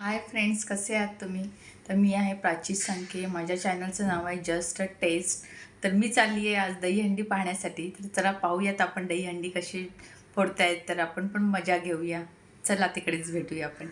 Hi friends कसे आहात तुम्ही? तर मी आहे प्राची संखे माझ्या चॅनलचं नाव आहे जस्ट अ टेस्ट तर मी चालली आहे आज दहीहंडी पाहण्यासाठी. तर चला पाहूयात आपण दहीहंडी कशी फोडतायत. तर आपण पण मजा घेऊया. चला तिकडेच भेटूया आपण.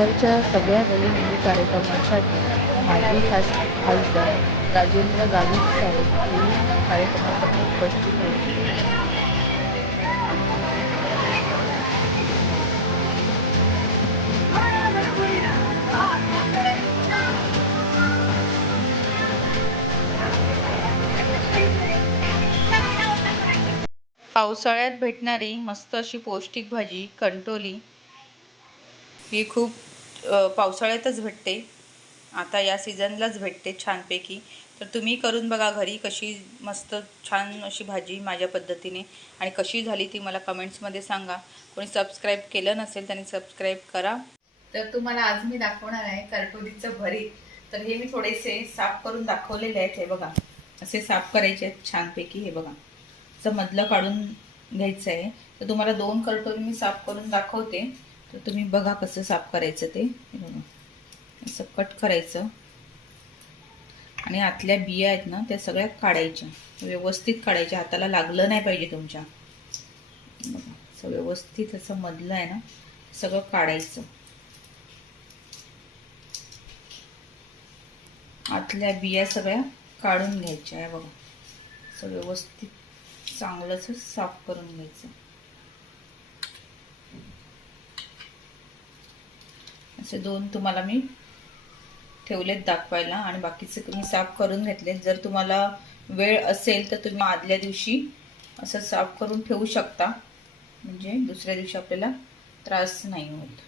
पालघरच्या सगळ्या दहीहंडी कार्यक्रमांसाठी माजी खास खासदार राजेंद्र गावित साहेब हे कार्यक्रमासाठी उपस्थित होते. पावसाळ्यात भेटणारी मस्त अशी पौष्टिक भाजी कंटोली ही खूप पावसाळ्यातच भेटते. आता या सीझनलाच भेटते छानपैकी. तर तुम्ही करून बघा घरी कशी मस्त छान अशी भाजी माझ्या पद्धतीने. आणि कशी झाली ती मला कमेंट्समध्ये सांगा. कोणी सबस्क्राईब केलं नसेल त्यांनी सबस्क्राईब करा. तर तुम्हाला आज मी दाखवणार आहे करटोलीचं भरीत. तर हे मी थोडेसे साफ करून दाखवलेले आहेत हे बघा. असे साफ करायचे आहेत छानपैकी हे बघा. असं मधलं काढून घ्यायचं आहे. तर तुम्हाला दोन करटोली मी साफ करून दाखवते. तर तुम्ही बघा कसं साफ करायचं ते. बघा. असं कट करायचं. आणि आतल्या बिया आहेत ना त्या सगळ्या काढायच्या. व्यवस्थित काढायच्या. हाताला लागलं नाही पाहिजे तुमच्या. बघा असं व्यवस्थित असं मधलं आहे ना सगळं काढायचं. आतल्या बिया सगळ्या काढून घ्यायच्या आहे बघा. असं व्यवस्थित चांगलंच साफ करून घ्यायचं. असे दोन तुम्हाला मी ठेवलेत दाखवायला आणि बाकीचे मी साफ करून घेतले जर तुम्हाला वेळ असेल तर तुम्ही आदल्या दिवशी असं साफ करून ठेवू शकता. म्हणजे दुसऱ्या दिवशी आपल्याला त्रास नाही होत.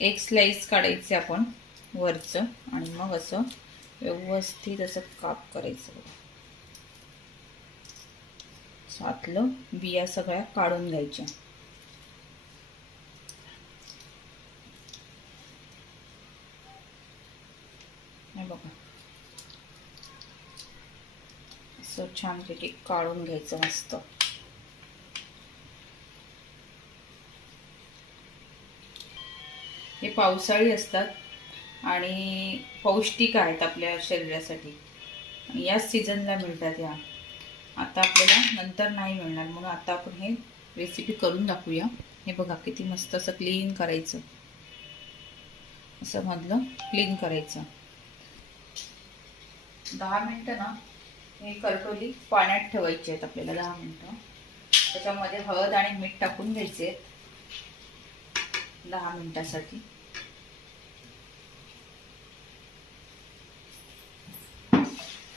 एक स्लाइस काढायचे आपण वरचं आणि मग असं व्यवस्थित असं काप करायचं सातलं बिया सगळ्या काढून घ्यायच्या. हे बघा. असं छानपैकी काढून घ्यायचं मस्त. हे पावसाळी असतात आणि पौष्टिक आहेत आपल्या शरीरासाठी. याच सीझनला मिळतात या. आता आपल्याला नंतर नाही मिळणार. म्हणून आता आपण हे रेसिपी करून दाखवूया. हे बघा किती मस्त असं क्लीन करायचं. असं मधलं क्लीन करायचं. दहा मिनटं ना हे करटोली पाण्यात ठेवायची आहेत आपल्याला दहा मिनटं. त्याच्यामध्ये हळद आणि मीठ टाकून घ्यायचे आहेत. दहा मिनटासाठी.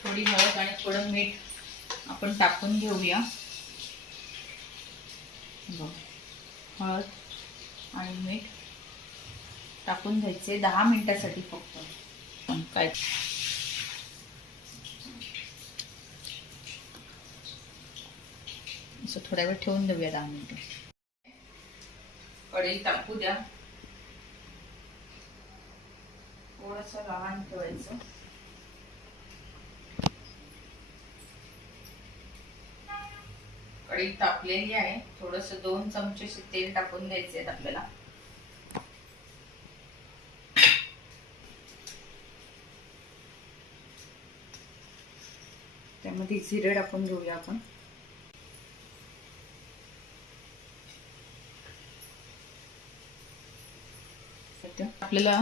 थोडी हळद आणि थोडं मीठ आपण टाकून घेऊया. बघ. हळद आणि मीठ टाकून घ्यायचे दहा मिनिटासाठी फक्त. पण काय? असं थोड्या वेळ ठेवून देऊया दहा मिनटं. कढई टाकू द्या. थोडस लहान ठेवायचं. कढई तापलेली आहे. थोडस दोन चमचे तेल टाकून द्यायचे आहेत आपल्याला. त्यामध्ये जिरे टाकून घेऊया आपण. आपल्याला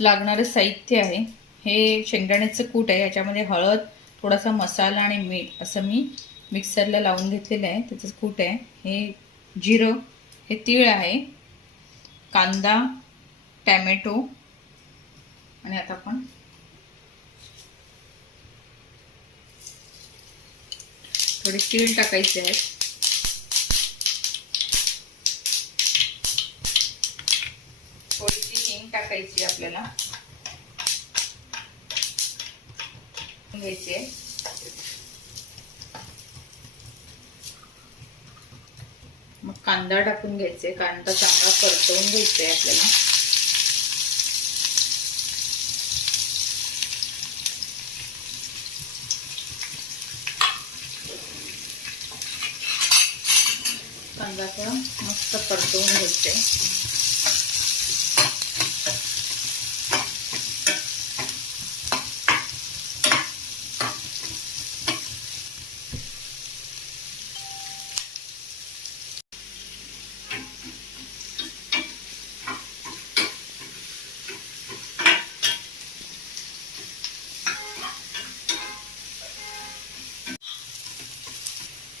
लागणारं साहित्य आहे. हे शेंगदाण्याचं कूट आहे. याच्यामध्ये हळद थोडासा मसाला आणि मीठ असं मी मिक्सरला लावून घेतलेलं आहे. त्याचं कूट आहे. हे जिरं हे तीळ आहे. कांदा टॅमॅटो आणि आता आपण थोडे तीळ टाकायचे आहेत थोडीशी हिंग टाकायची आपल्याला घ्यायची आहे मग कांदा टाकून घ्यायचे कांदा चांगला परतवून घ्यायचा आहे आपल्याला. कांदा थोडा मस्त परतवून घ्यायचे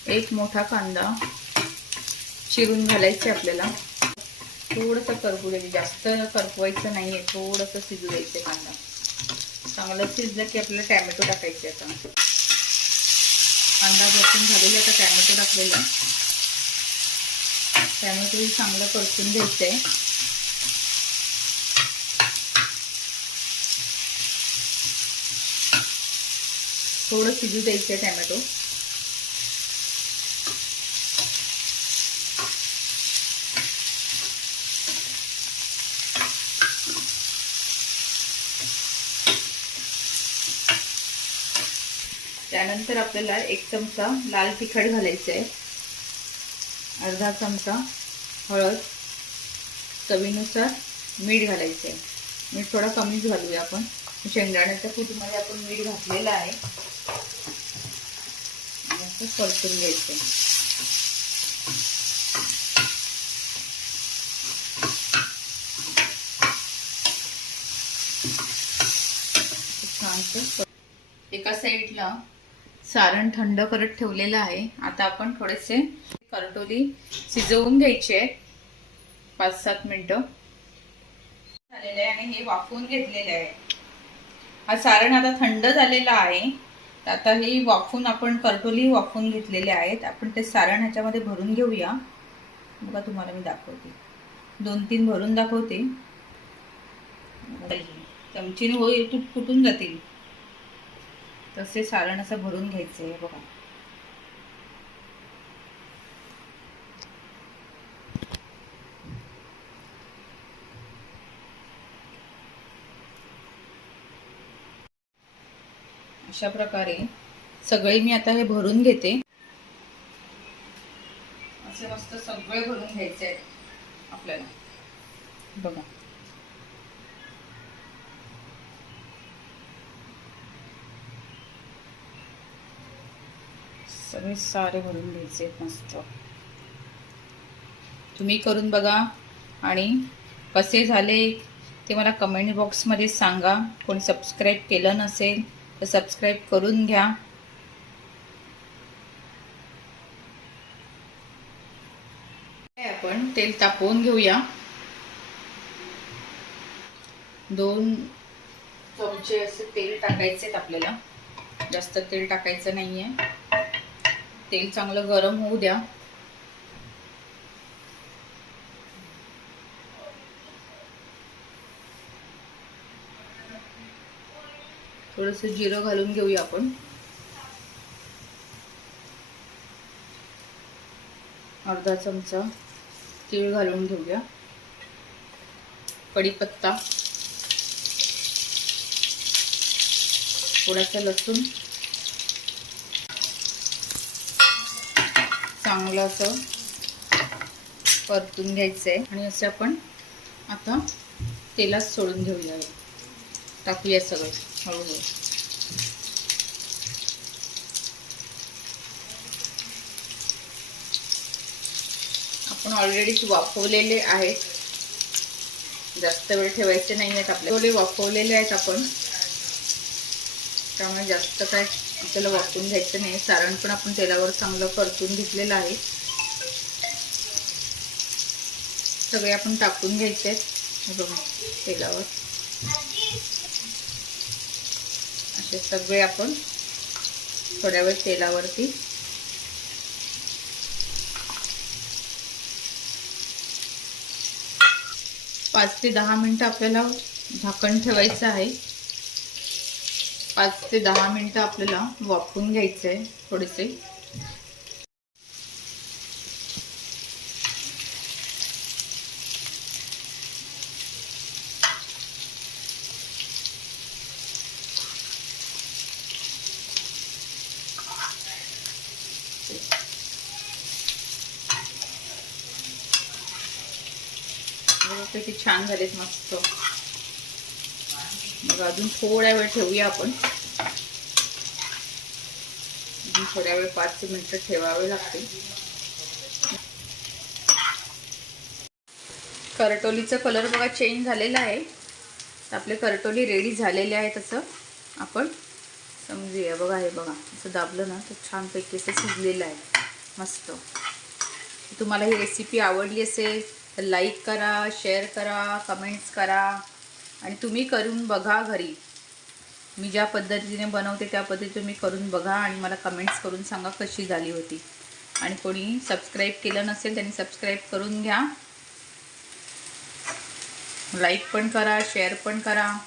एक मोठा कांदा चिरून घालायचे आपल्याला. थोडंसं करपू द्यायचं जास्त करपवायचं नाही आहे थोडंसं शिजू द्यायचं कांदा. चांगलं शिजलं की आपल्याला टॅमॅटो टाकायचे आता. कांदा भरपून झालेला आता टॅमॅटो टाकलेला. टॅमॅटो चांगलं परतून घ्यायचं आहे थोडं शिजू द्यायचं आहे टॅमॅटो. त्यानंतर आपल्याला एक चमचा लाल तिखट घालायचं आहे. अर्धा चमचा हळद चवीनुसार मीठ घालायचं आहे. मीठ थोडा कमीच घालूया आपण. शेंगदाण्याच्या कुटीमध्ये आपण मीठ घातलेलं आहे. असं परतून घ्यायचं छानसं एका साईडला सारण थंड करत ठेवलेलं आहे. आता आपण थोडेसे करटोली शिजवून घ्यायचे. आहेत पाच सात मिनिट. झालेले आहे आणि हे वाफवून घेतलेले आहे. हा सारण आता थंड झालेला आहे. तर आता हे वाफून आपण करटोली वाफवून घेतलेले आहेत. आपण ते सारण ह्याच्यामध्ये भरून घेऊया. बघा तुम्हाला मी दाखवते. दोन तीन भरून दाखवते. चमचीन होईल तुट फुटून जातील. तसे सारण असं भरून घ्यायचं आहे बघा. अशा प्रकारे सगळे मी आता हे भरून घेते. असे मस्त सगळे भरून घ्यायचे आहेत आपल्याला. बघा. सगळे सारे भरून घ्यायचे आहेत मस्त. तुम्ही करून बघा आणि कसे झाले ते मला कमेंट बॉक्समध्ये सांगा. कोणी सबस्क्राईब केलं नसेल तर सबस्क्राईब करून घ्या. आपण तेल तापवून घेऊया. दोन चमचे असे तेल टाकायचे आपल्याला. जास्त तेल टाकायचं नाहीये. तेल चांगलं गरम होऊ द्या. थोडस जिरं घालून घेऊया आपण. अर्धा चमचा तीळ घालून घेऊया. कढीपत्ता. थोडासा लसूण. चांगलं असं परतून घ्यायचं आहे आणि असं आपण आता तेलात सोडून घेऊया. टाकूया सगळं हळूहळू. आपण ऑलरेडी वाफवलेले आहेत जास्त वेळ ठेवायचे नाही आहेत आपले थोडे वाफवलेले आहेत आपण. त्यामुळे जास्त काय आपल्याला वापरून घ्यायचं नाही. सारण पण आपण तेलावर चांगलं परतून घेतलेलं आहे. सगळे आपण टाकून घ्यायचे आहेत. बघा तेलावर. असे सगळे आपण थोड्या वेळ तेलावरती पाच ते दहा मिनटं आपल्याला झाकण ठेवायचं आहे. पाच ते दहा मिनटं आपल्याला वापरून घ्यायचं आहे थोडेसे छान झालेत मस्त. मग अजून थोड्या वेळ ठेवूया आपण. अजून थोड्या वेळ पाच मिनिटं ठेवावे लागते करटोलीचा कलर बघा चेंज झालेला आहे. आपले करटोली रेडी झालेले आहे तसं आपण समजूया. बघा हे बघा असं दाबलं ना तर छानपैकी असं शिजलेलं आहे. मस्त. तुम्हाला ही रेसिपी आवडली असेल तर लाईक करा शेअर करा कमेंट्स करा. आणि तुम्ही करून बघा घरी. मी ज्या पद्धतीने बनवते त्या पद्धतीने तुम्ही करून बघा आणि मला कमेंट्स करून सांगा कशी झाली होती. आणि कोणी सबस्क्राईब केलं नसेल त्यांनी सबस्क्राईब करून घ्या. लाईक पण करा शेअर पण करा.